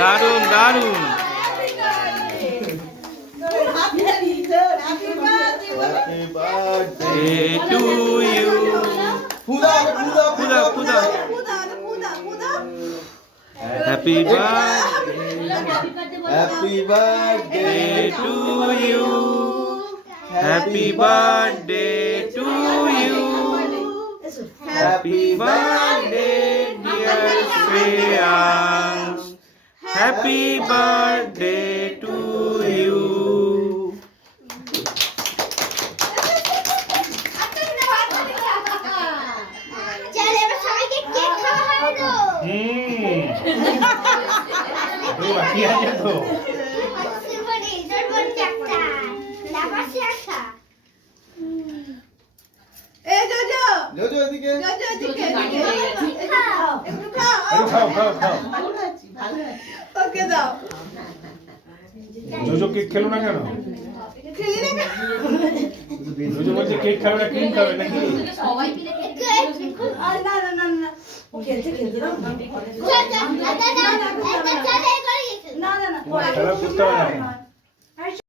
দারুন দারুন। To you. পুদা পুদা। Happy birthday to you. Happy birthday to you. Happy birthday dear Shreyansh. Happy birthday to you. বাকি আছে তো। জোজো কেক খেলো না কেন? জোজো বলছে কেক খাবে না, ক্রিম খাবে নাকি? খেলা করতে হবে না।